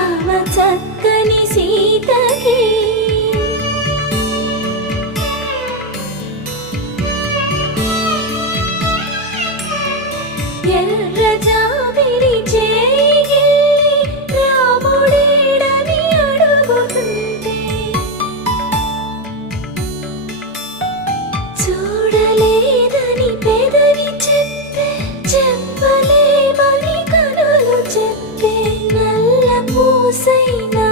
రామ చక్కని సీతకి ఎర్ర జాబిలి చేయి రాముడేడని అడుగుతుంటే చూడలేదని పెదవి చెప్పే చెప్పలేమని కనులు చెప్పే నల్ల పూసైనా